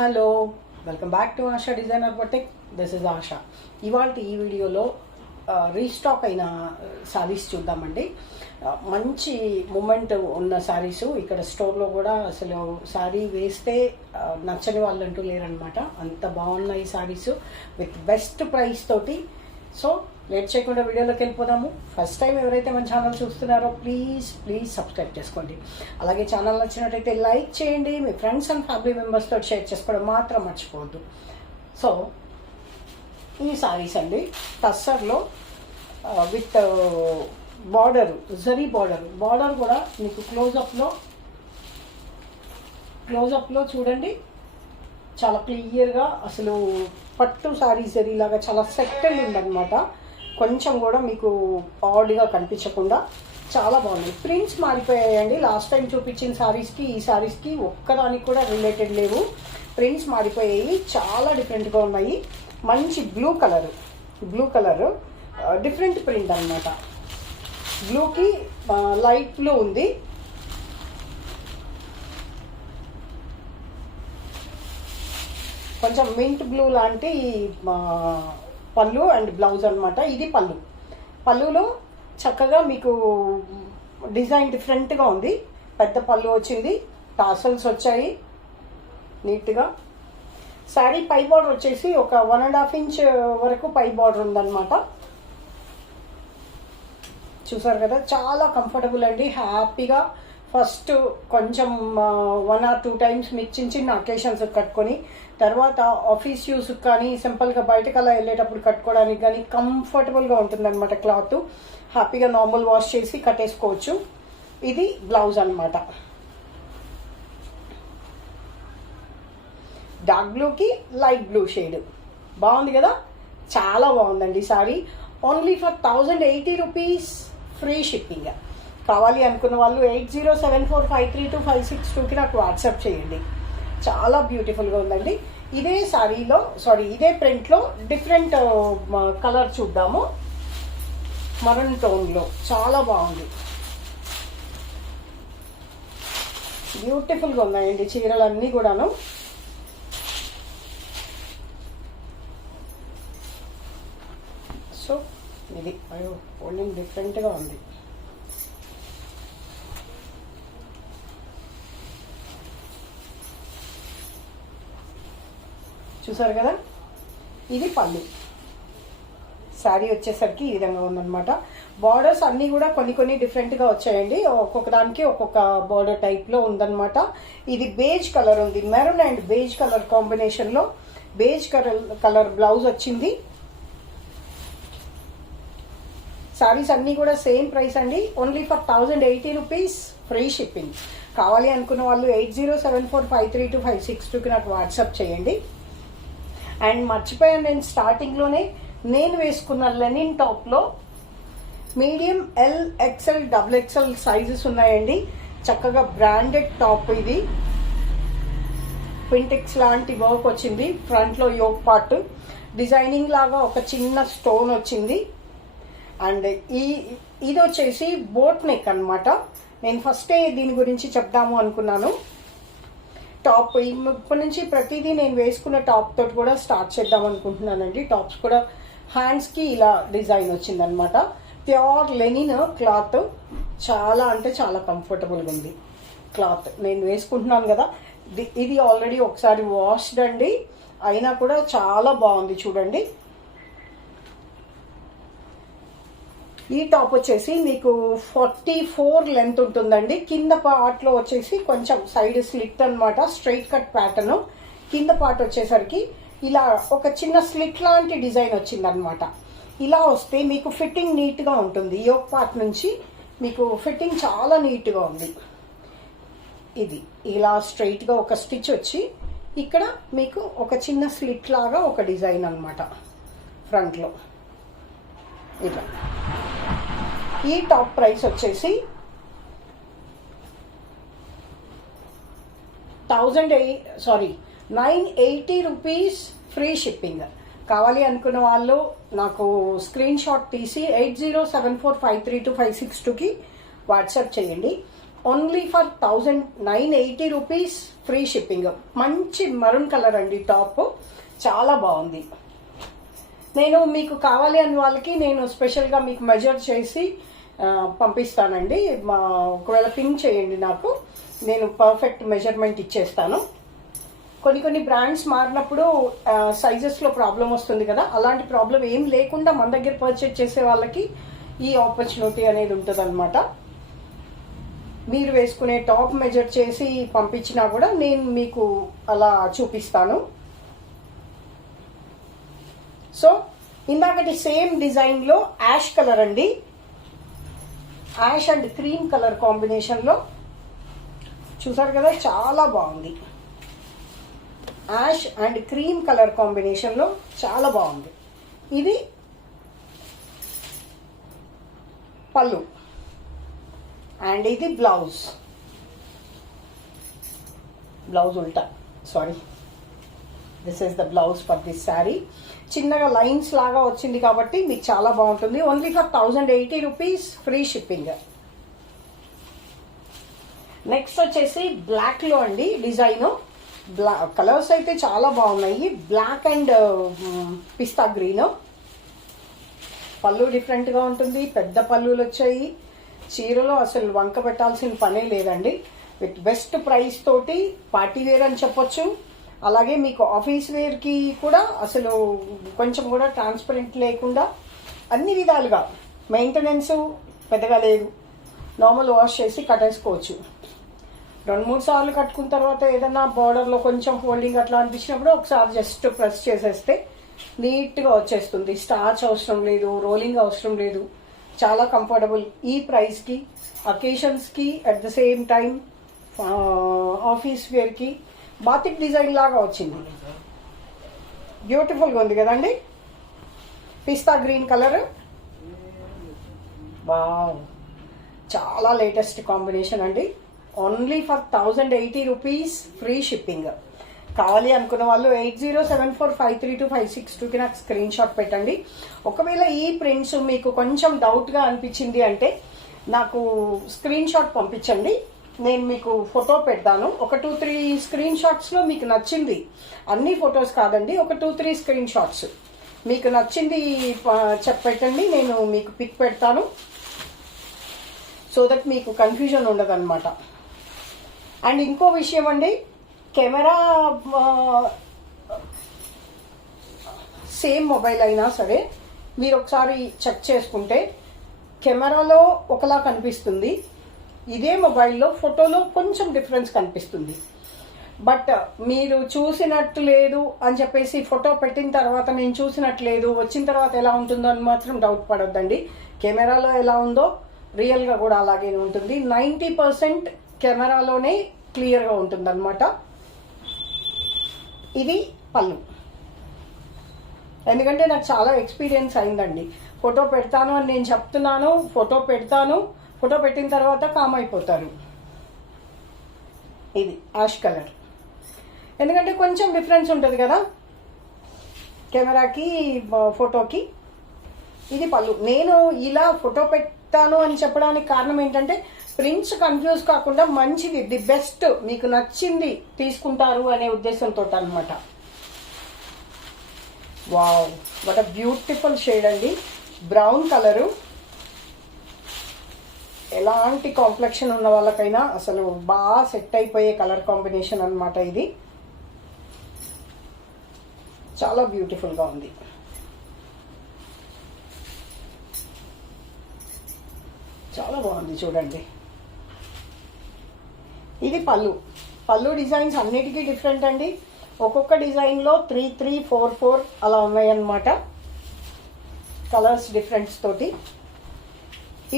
Hello, welcome back to ASHA designer boutique. This is ASHA. ఇవాళ ఈ వీడియోలో రీస్టాక్ అయిన శారీస్ చూద్దామండి. మంచి మూమెంట్ ఉన్న శారీస్ ఇక్కడ స్టోర్లో కూడా అసలు శారీ వేస్తే నచ్చని వాళ్ళు అంటూ లేరనమాట. అంత బాగున్నాయి శారీస్ విత్ బెస్ట్ ప్రైస్ తోటి. సో లేట్ చేయకుండా వీడియోలోకి వెళ్ళిపోదాము. ఫస్ట్ టైం ఎవరైతే మన ఛానల్ చూస్తున్నారో ప్లీజ్ సబ్స్క్రైబ్ చేసుకోండి. అలాగే ఛానల్ నచ్చినట్టయితే లైక్ చేయండి. మీ ఫ్రెండ్స్ అండ్ ఫ్యామిలీ మెంబర్స్తో షేర్ చేసుకోవడం మాత్రం మర్చిపోవద్దు. సో ఈ సారీస్ అండి టస్సర్లో విత్ బార్డర్, జరీ బార్డర్ కూడా మీకు క్లోజప్లో చూడండి, చాలా క్లియర్గా అసలు పట్టు సారీ జరీలాగా చాలా సెటిల్ ఉందన్నమాట. కొంచెం కూడా మీకు ఆడ్గా కనిపించకుండా చాలా బాగుంది. ప్రింట్స్ మారిపోయాయండి. లాస్ట్ టైం చూపించిన సారీస్కి ఈ సారీస్కి ఒక్కదానికి కూడా రిలేటెడ్ లేవు. ప్రింట్స్ మారిపోయాయి, చాలా డిఫరెంట్గా ఉన్నాయి. మంచి బ్లూ కలర్ డిఫరెంట్ ప్రింట్ అనమాట. బ్లూకి లైట్ బ్లూ ఉంది. కొంచెం మింట్ బ్లూ లాంటి పళ్ళు అండ్ బ్లౌజ్ అనమాట. ఇది పళ్ళులో చక్కగా మీకు డిజైన్ డిఫరెంట్గా ఉంది. పెద్ద పళ్ళు వచ్చింది, టాసల్స్ వచ్చాయి నీట్గా. శారీ పై బార్డర్ వచ్చేసి ఒక 1.5 ఇంచ్ వరకు పై బార్డర్ ఉందన్నమాట. చూసారు కదా, చాలా కంఫర్టబుల్ అండి. హ్యాపీగా ఫస్ట్ కొంచెం 1 or 2 టైమ్స్ మీకు చిన్న అకేషన్స్ కట్టుకొని, తర్వాత ఆఫీస్ యూస్ కానీ సింపుల్గా బయటకు అలా వెళ్ళేటప్పుడు కట్టుకోవడానికి కానీ కంఫర్టబుల్గా ఉంటుందన్నమాట. క్లాత్ హ్యాపీగా నార్మల్ వాష్ చేసి కట్టేసుకోవచ్చు. ఇది బ్లౌజ్ అనమాట. డార్క్ బ్లూకి లైట్ బ్లూ షేడ్ బాగుంది కదా, చాలా బాగుందండి sorry. Only for 1080 rupees, free shipping. కావాలి అనుకున్న వాళ్ళు 8074532562కి నాకు వాట్సాప్ చేయండి. చాలా బ్యూటిఫుల్గా ఉందండి. ఇదే ప్రింట్లో డిఫరెంట్ కలర్ చూద్దాము. మరన్ టోన్లో చాలా బాగుంది. బ్యూటిఫుల్గా ఉన్నాయండి చీరలన్నీ కూడాను. సో ఇది ఫోల్డింగ్ డిఫరెంట్గా ఉంది. చూసారు కదా, ఇది పళ్ళు. శారీ వచ్చేసరికి ఈ విధంగా ఉందన్నమాట. బార్డర్స్ అన్నీ కూడా కొన్ని డిఫరెంట్గా వచ్చాయండి. ఒక్కొక్క దానికి ఒక్కొక్క బార్డర్ టైప్లో ఉందన్నమాట. ఇది బేజ్ కలర్ ఉంది, మెరూన్ అండ్ బేజ్ కలర్ కాంబినేషన్లో బేజ్ కలర్ బ్లౌజ్ వచ్చింది. శారీస్ అన్నీ కూడా సేమ్ ప్రైస్ అండి. Only for 1080 rupees, free shipping. కావాలి అనుకున్న వాళ్ళు 8074532562కి నాకు వాట్సాప్ చేయండి. అండ్ మర్చిపోయాను, నేను స్టార్టింగ్లోనే నేను వేసుకున్న లెనిన్ టాప్లో medium, L, XL, XXL sizes ఉన్నాయండి. చక్కగా బ్రాండెడ్ టాప్. ఇది పింటెక్స్ లాంటి వర్క్ వచ్చింది. ఫ్రంట్లో యోక్ పార్ట్ డిజైనింగ్ లాగా ఒక చిన్న స్టోన్ వచ్చింది. అండ్ ఇది వచ్చేసి బోట్ నెక్ అనమాట. నేను ఫస్టే దీని గురించి చెప్దాము అనుకున్నాను. టాప్ ఇప్పటి నుంచి ప్రతిదీ నేను వేసుకున్న టాప్ తోటి కూడా స్టార్ట్ చేద్దాం అనుకుంటున్నానండి. టాప్స్ కూడా హ్యాండ్స్కి ఇలా డిజైన్ వచ్చిందనమాట. ప్యూర్ లెనిన్ క్లాత్, చాలా అంటే చాలా కంఫర్టబుల్గా ఉంది క్లాత్. నేను వేసుకుంటున్నాను కదా, ఇది ఆల్రెడీ ఒకసారి వాష్డ్ అండి, అయినా కూడా చాలా బాగుంది చూడండి. ఈ టాప్ వచ్చేసి మీకు 44 లెంత్ ఉంటుందండి. కింద పార్ట్లో వచ్చేసి కొంచెం సైడ్ స్లిట్ అనమాట, స్ట్రైట్ కట్ ప్యాటర్న్. కింద పార్ట్ వచ్చేసరికి ఇలా ఒక చిన్న స్లిట్ లాంటి డిజైన్ వచ్చిందనమాట. ఇలా వస్తే మీకు ఫిట్టింగ్ నీట్గా ఉంటుంది. యోక్ పార్ట్ నుంచి మీకు ఫిట్టింగ్ చాలా నీట్గా ఉంది. ఇది ఇలా స్ట్రైట్గా ఒక స్టిచ్ వచ్చి ఇక్కడ మీకు ఒక చిన్న స్లిట్ లాగా ఒక డిజైన్ అనమాట ఫ్రంట్లో. ఇలా ఈ టాప్ ప్రైస్ వచ్చేసి 980 రూపీస్, ఫ్రీ షిప్పింగ్. కావాలి అనుకున్న వాళ్ళు నాకు స్క్రీన్ షాట్ తీసి 8074532562కి వాట్సాప్ చేయండి. Only for 1980 rupees, free shipping. మంచి మరూన్ కలర్ అండి టాప్, చాలా బాగుంది. నేను మీకు కావాలి అని వాళ్ళకి నేను స్పెషల్గా మీకు మెజర్ చేసి పంపిస్తానండి. ఒకవేళ పింక్ చేయండి నాకు, నేను పర్ఫెక్ట్ మెజర్మెంట్ ఇచ్చేస్తాను. కొన్ని బ్రాండ్స్ మారినప్పుడు సైజెస్లో ప్రాబ్లం వస్తుంది కదా, అలాంటి ప్రాబ్లం ఏం లేకుండా మన దగ్గర పర్చేజ్ చేసే వాళ్ళకి ఈ ఆపర్చునిటీ అనేది ఉంటుంది అనమాట. మీరు వేసుకునే టాప్ మెజర్ చేసి పంపించినా కూడా నేను మీకు అలా చూపిస్తాను. సో ఇందాకటి సేమ్ డిజైన్లో యాష్ కలర్ అండి, యాష్ అండ్ క్రీమ్ కలర్ కాంబినేషన్లో చూసారు కదా, చాలా బాగుంది. యాష్ అండ్ క్రీమ్ కలర్ కాంబినేషన్లో చాలా బాగుంది. ఇది పళ్ళు అండ్ ఇది బ్లౌజ్ ఉల్టా, sorry, this is the blouse for this sari. చిన్నగా లైన్స్ లాగా వచ్చింది కాబట్టి మీకు చాలా బాగుంటుంది. Only for 1080 rupees, free shipping. Next వచ్చేసి బ్లాక్ లో అండి డిజైన్. కలర్స్ అయితే చాలా బాగున్నాయి, బ్లాక్ అండ్ పిస్తా గ్రీన్. పళ్ళు డిఫరెంట్ గా ఉంటుంది, పెద్ద పళ్ళులు వచ్చాయి. చీరలో అసలు వంక పెట్టాల్సిన పనే లేదండి. విత్ బెస్ట్ ప్రైస్ తోటి పార్టీ వేర్ అని చెప్పొచ్చు. అలాగే మీకు ఆఫీస్ వేర్కి కూడా అసలు కొంచెం కూడా ట్రాన్స్పరెంట్ లేకుండా అన్ని విధాలుగా మెయింటెనెన్స్ పెద్దగా లేదు. నార్మల్ వాష్ చేసి కట్టేసుకోవచ్చు. 2-3 సార్లు కట్టుకున్న తర్వాత ఏదైనా బార్డర్లో కొంచెం ఫోల్డింగ్ అట్లా అనిపించినప్పుడు ఒకసారి జస్ట్ ప్రెస్ చేసేస్తే నీట్గా వచ్చేస్తుంది. స్టార్చ్ అవసరం లేదు, రోలింగ్ అవసరం లేదు. చాలా కంఫర్టబుల్ ఈ ప్రైస్కి, అకేషన్స్కి, at the same time office వేర్కి. బాతిక్ డిజైన్ లాగా వచ్చింది, బ్యూటిఫుల్గా ఉంది కదండి. పిస్తా గ్రీన్ కలర్, వావ్, చాలా లేటెస్ట్ కాంబినేషన్ అండి. Only for 1080 rupees, free shipping. కావాలి అనుకున్న వాళ్ళు 8074532562కి నాకు స్క్రీన్ షాట్ పెట్టండి. ఒకవేళ ఈ ప్రింట్స్ మీకు కొంచెం డౌట్గా అనిపించింది అంటే నాకు స్క్రీన్ షాట్ పంపించండి, నేను మీకు ఫోటో పెడతాను. ఒక 2-3 స్క్రీన్ షాట్స్లో మీకు నచ్చింది, అన్ని ఫొటోస్ కాదండి, ఒక 2-3 స్క్రీన్ షాట్స్ మీకు నచ్చింది చెప్పండి, నేను మీకు పిక్ పెడతాను. సో దట్ మీకు కన్ఫ్యూజన్ ఉండదు అనమాట. అండ్ ఇంకో విషయం అండి, కెమెరా సేమ్ మొబైల్ అయినా సరే మీరు ఒకసారి చెక్ చేసుకుంటే కెమెరాలో ఒకలా కనిపిస్తుంది, ఇదే మొబైల్లో ఫోటోలో కొంచెం డిఫరెన్స్ కనిపిస్తుంది. బట్ మీరు చూసినట్టు లేదు అని చెప్పేసి ఫోటో పెట్టిన తర్వాత నేను చూసినట్టు లేదు, వచ్చిన తర్వాత ఎలా ఉంటుందో అని మాత్రం డౌట్ పడొద్దండి. కెమెరాలో ఎలా ఉందో రియల్గా కూడా అలాగే ఉంటుంది. 90% కెమెరాలోనే క్లియర్గా ఉంటుంది అనమాట. ఇది పళ్ళు, ఎందుకంటే నాకు చాలా ఎక్స్పీరియన్స్ అయిందండి. ఫోటో పెడతాను అని నేను చెప్తున్నాను, ఫోటో పెడతాను, ఫోటో పెట్టిన తర్వాత కామ్ అయిపోతారు. ఇది యాష్ కలర్, ఎందుకంటే కొంచెం డిఫరెన్స్ ఉంటుంది కదా కెమెరాకి ఫోటోకి. ఇది పళ్ళు. నేను ఇలా ఫోటో పెట్టాను అని చెప్పడానికి కారణం ఏంటంటే ప్రింట్స్ కన్ఫ్యూజ్ కాకుండా మంచిది, ది బెస్ట్, మీకు నచ్చింది తీసుకుంటారు అనే ఉద్దేశంతో అనమాట. Wow, what a beautiful shade అండి, బ్రౌన్ కలరు. ఎలాంటి కాంప్లెక్షన్ ఉన్న వాళ్ళకైనా అసలు బాగా సెట్ అయిపోయే కలర్ కాంబినేషన్ అనమాట ఇది. చాలా బ్యూటిఫుల్గా ఉంది. చాలా బాగుంది చూడండి. ఇది పళ్ళు డిజైన్స్ అన్నిటికీ డిఫరెంట్ అండి. ఒక్కొక్క డిజైన్లో 3-3-4-4 అలా ఉన్నాయన్నమాట, కలర్స్ డిఫరెంట్స్ తోటి.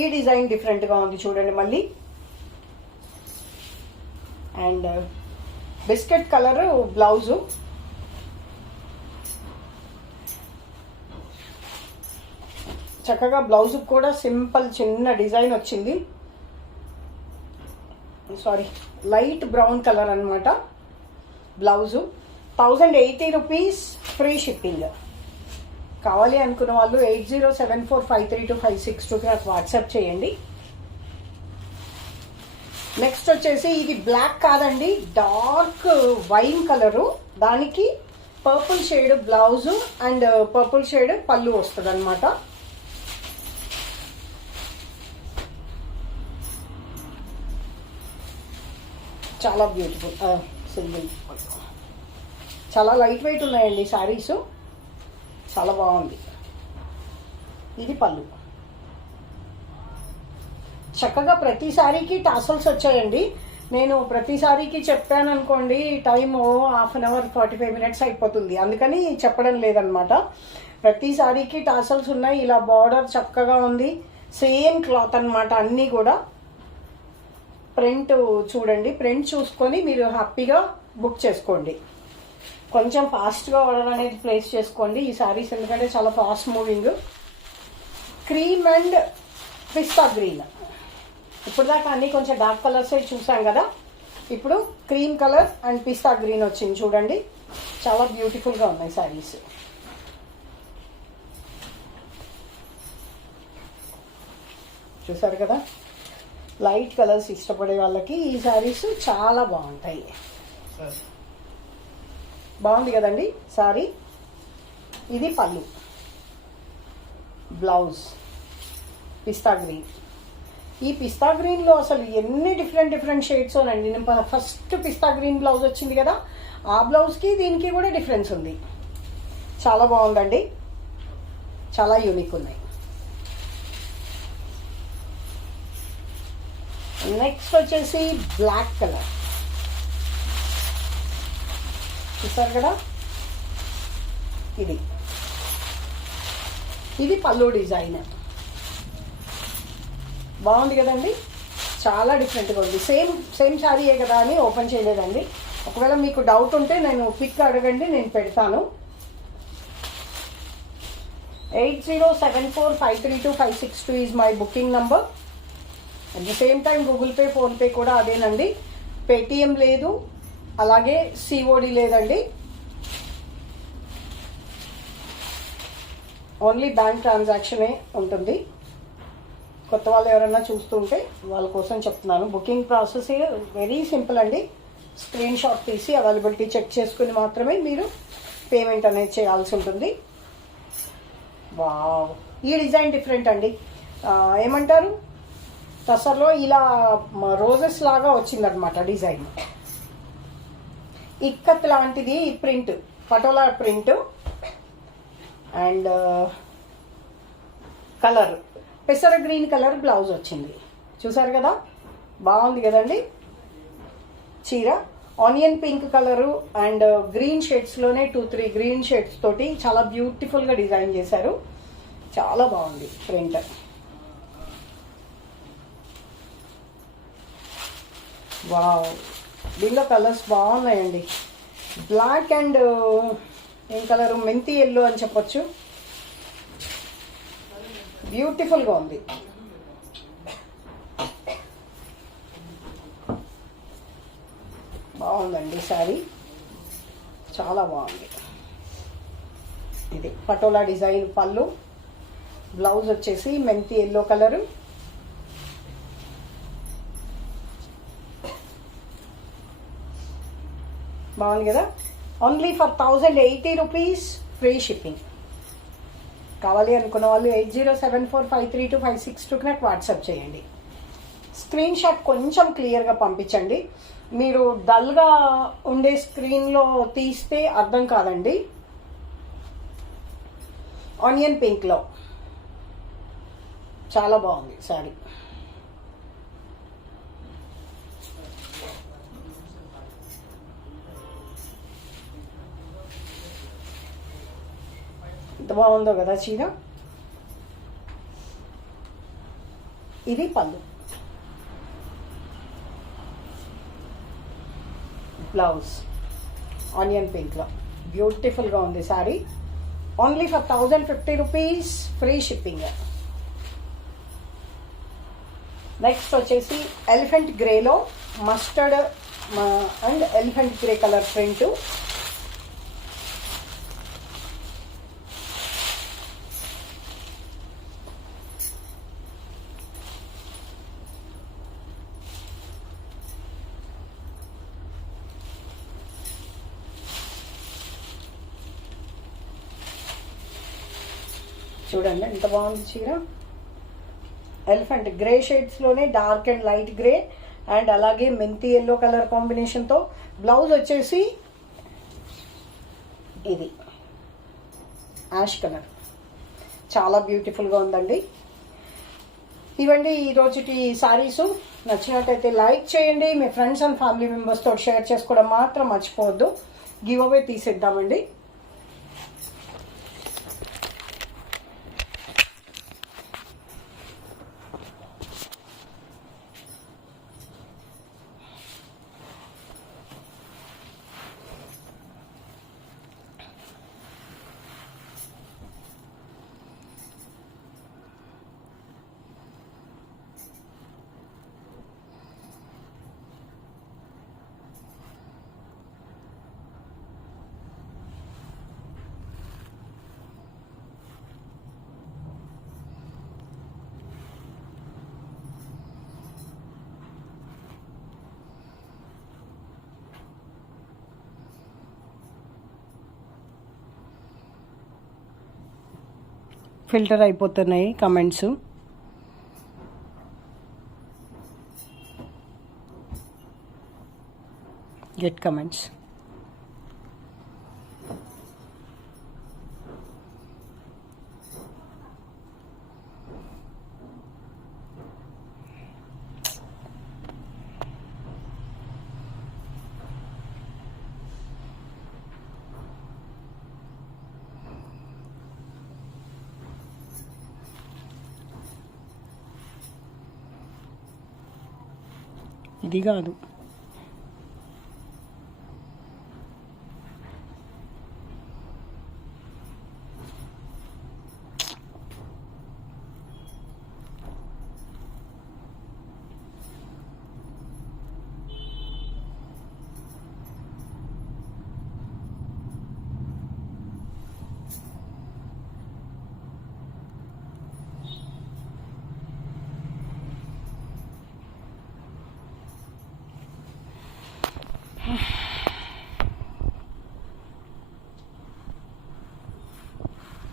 ఈ డిజైన్ డిఫరెంట్గా ఉంది చూడండి మళ్ళీ. అండ్ బిస్కెట్ కలర్ బ్లౌజు, చక్కగా బ్లౌజ్ కూడా సింపుల్ చిన్న డిజైన్ వచ్చింది. సారీ, లైట్ బ్రౌన్ కలర్ అనమాట బ్లౌజు. 1080 rupees, free shipping. కావాలి అనుకున్న వాళ్ళు 8074532562కి నాకు వాట్సాప్ చేయండి. నెక్స్ట్ వచ్చేసి ఇది బ్లాక్ కాదండి, డార్క్ వైన్ కలరు, దానికి purple shade blouse and purple shade పళ్ళు వస్తుంది అనమాట. చాలా బ్యూటిఫుల్ సింగిల్, చాలా లైట్ వెయిట్ ఉన్నాయండి శారీస్, చాలా బాగుంది. ఇది పళ్ళు. చక్కగా ప్రతి శారీకి టాసల్స్ వచ్చాయండి. నేను ప్రతి శారీకి చెప్పాను అనుకోండి, time half an hour 45 minutes అయిపోతుంది, అందుకని చెప్పడం లేదనమాట. ప్రతి శారీకి టాసల్స్ ఉన్నాయి. ఇలా బార్డర్ చక్కగా ఉంది, సేమ్ క్లాత్ అనమాట అన్నీ కూడా. ప్రింట్ చూడండి, ప్రింట్ చూసుకొని మీరు హ్యాపీగా బుక్ చేసుకోండి. కొంచెం ఫాస్ట్గా ఆర్డర్ అనేది ప్లేస్ చేసుకోండి ఈ శారీస్, ఎందుకంటే చాలా fast moving. Cream and pista green, ఇప్పుడు దాకా అన్ని కొంచెం డార్క్ కలర్స్ చూసాం కదా, ఇప్పుడు cream colour and pista green వచ్చింది చూడండి. చాలా బ్యూటిఫుల్గా ఉన్నాయి శారీస్. చూసారు కదా, లైట్ కలర్స్ ఇష్టపడే వాళ్ళకి ఈ శారీస్ చాలా బాగుంటాయి. బాగుంది కదండి శారీ. ఇది పళ్ళు, బ్లౌజ్ పిస్తా గ్రీన్. ఈ పిస్తా గ్రీన్లో అసలు ఎన్ని డిఫరెంట్ షేడ్స్ అండి. నేను ఫస్ట్ పిస్తా గ్రీన్ బ్లౌజ్ వచ్చింది కదా, ఆ బ్లౌజ్కి దీనికి కూడా డిఫరెన్స్ ఉంది. చాలా బాగుందండి, చాలా యూనిక్ ఉన్నాయి. నెక్స్ట్ వచ్చేసి బ్లాక్ కలర్, చూసారు కదా, ఇది పళ్ళు డిజైన్. బాగుంది కదండి, చాలా డిఫరెంట్గా ఉంది. సేమ్ శారీయే కదా అని ఓపెన్ చేయలేదండి. ఒకవేళ మీకు డౌట్ ఉంటే నేను పిక్ అడగండి, నేను పెడతాను. 8074532562 is my booking number. At the same time Google pay, PhonePe కూడా అదేనండి. పేటిఎం లేదు, అలాగే సిఓడి లేదండి. ఓన్లీ బ్యాంక్ ట్రాన్సాక్షనే ఉంటుంది. కొత్త వాళ్ళు ఎవరైనా చూస్తుంటే వాళ్ళ కోసం చెప్తున్నాను. బుకింగ్ ప్రాసెస్ వెరీ సింపుల్ అండి. స్క్రీన్ షాట్ తీసి అవైలబిలిటీ చెక్ చేసుకుని మాత్రమే మీరు పేమెంట్ అనేది చేయాల్సి ఉంటుంది. వావ్, ఈ డిజైన్ డిఫరెంట్ అండి. ఏమంటారు, టసర్లో ఇలా రోజెస్ లాగా వచ్చిందనమాట డిజైన్. ఇక్కత్ లాంటిది print, patola print and colour పెసర గ్రీన్ కలర్ బ్లౌజ్ వచ్చింది. చూసారు కదా, బాగుంది కదండి చీర. Onion pink colour and green షేడ్స్లోనే 2-3 గ్రీన్ షేడ్స్ తోటి చాలా బ్యూటిఫుల్గా డిజైన్ చేశారు. చాలా బాగుంది ప్రింట్. వావ్, దీనిలో కలర్స్ బాగున్నాయండి. బ్లాక్ అండ్ ఏం కలరు, మెంతి ఎల్లో అని చెప్పొచ్చు. బ్యూటిఫుల్గా ఉంది. బాగుందండి శారీ, చాలా బాగుంది. ఇది పటోలా డిజైన్ పళ్ళు, బ్లౌజ్ వచ్చేసి మెంతి ఎల్లో కలరు. బాగుంది కదా. Only for 1080 rupees, free shipping. కావాలి అనుకున్న వాళ్ళు 8074532562కి నాకు వాట్సాప్ చేయండి. స్క్రీన్ షాట్ కొంచెం క్లియర్గా పంపించండి. మీరు డల్గా ఉండే స్క్రీన్లో తీస్తే అర్థం కాదండి. ఆనియన్ పింక్లో చాలా బాగుంది శారీ. ఎంత బాగుందో కదా చీర. ఇది పళ్ళు, బ్లౌజ్ ఆనియన్ పింక్లో బ్యూటిఫుల్గా ఉంది sari. Only for 1050 rupees, free shipping. Next వచ్చేసి ఎలిఫెంట్ గ్రేలో mustard and elephant grey colour print. చూడండి ఎంత బాగుంది చీర. ఎలిఫెంట్ గ్రే షేడ్స్లోనే dark and light grey and అలాగే మెంతి ఎల్లో కలర్ కాంబినేషన్తో. బ్లౌజ్ వచ్చేసి ఇది యాష్ కలర్, చాలా బ్యూటిఫుల్గా ఉందండి. ఇవండి ఈరోజుటి శారీసు. నచ్చినట్టయితే లైక్ చేయండి, మీ ఫ్రెండ్స్ అండ్ ఫ్యామిలీ మెంబర్స్తో షేర్ చేసుకోవడం మాత్రం మర్చిపోవద్దు. గివ్ అవే తీసేద్దామండి. ఫిల్టర్ అయిపోతున్నాయి కమెంట్స్. Get comments. ఇది కాదు,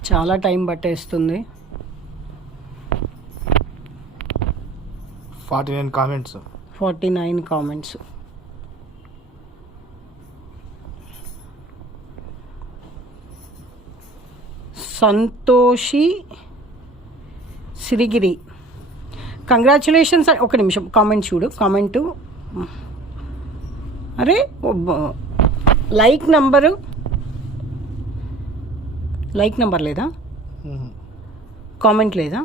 చాలా టైం పట్టేస్తుంది. 49 comments. 49 comments. Santoshi Sirigiri congratulations. ఒక నిమిషం కామెంట్ చూడు. కామెంటు అరే లైక్ నంబర్ లేదా, కామెంట్ లేదా?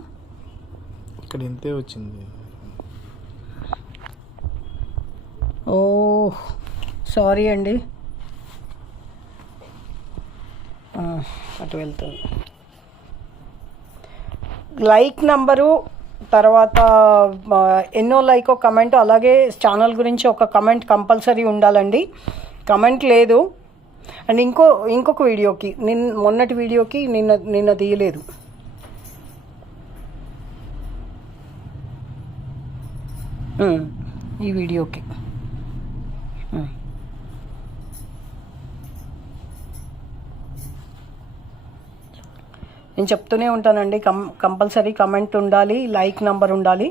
ఇక్కడ ఇంతే వచ్చింది. ఓ సారీ అండి, అటు వెళ్తుంది. లైక్ నంబరు తర్వాత ఎన్నో లైకో కమెంట్, అలాగే ఛానల్ గురించి ఒక కమెంట్ కంపల్సరీ ఉండాలండి. కమెంట్ లేదు. అండ్ ఇంకొక వీడియోకి మొన్నటి వీడియోకి నిన్న తీయలేదు. ఈ వీడియోకి నేను చెప్తూనే ఉంటానండి, కంపల్సరీ కమెంట్ ఉండాలి, లైక్ నంబర్ ఉండాలి.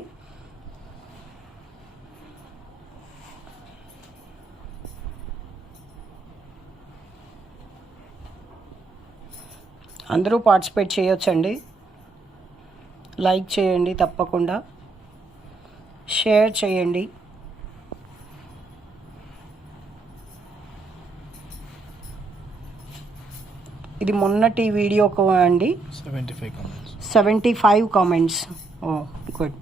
అందరూ పార్టిసిపేట్ చేయొచ్చండి. లైక్ చేయండి, తప్పకుండా షేర్ చేయండి. ఇది మొన్నటి వీడియోకు అండి. 75 కామెంట్స్. Oh good.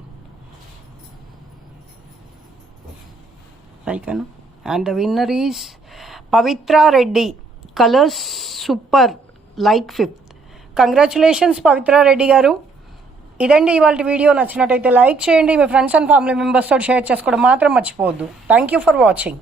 లైక్ అను. And the winner is Pavitra Reddy. Colours super, like 5th. Congratulations Pavitra Reddy garu. ఇదండి ఇవాళ వీడియో. నచ్చినట్టయితే లైక్ చేయండి, మీ ఫ్రెండ్స్ అండ్ ఫ్యామిలీ మెంబర్స్తో షేర్ చేసుకోవడం మాత్రం మర్చిపోవద్దు. Thank you for watching.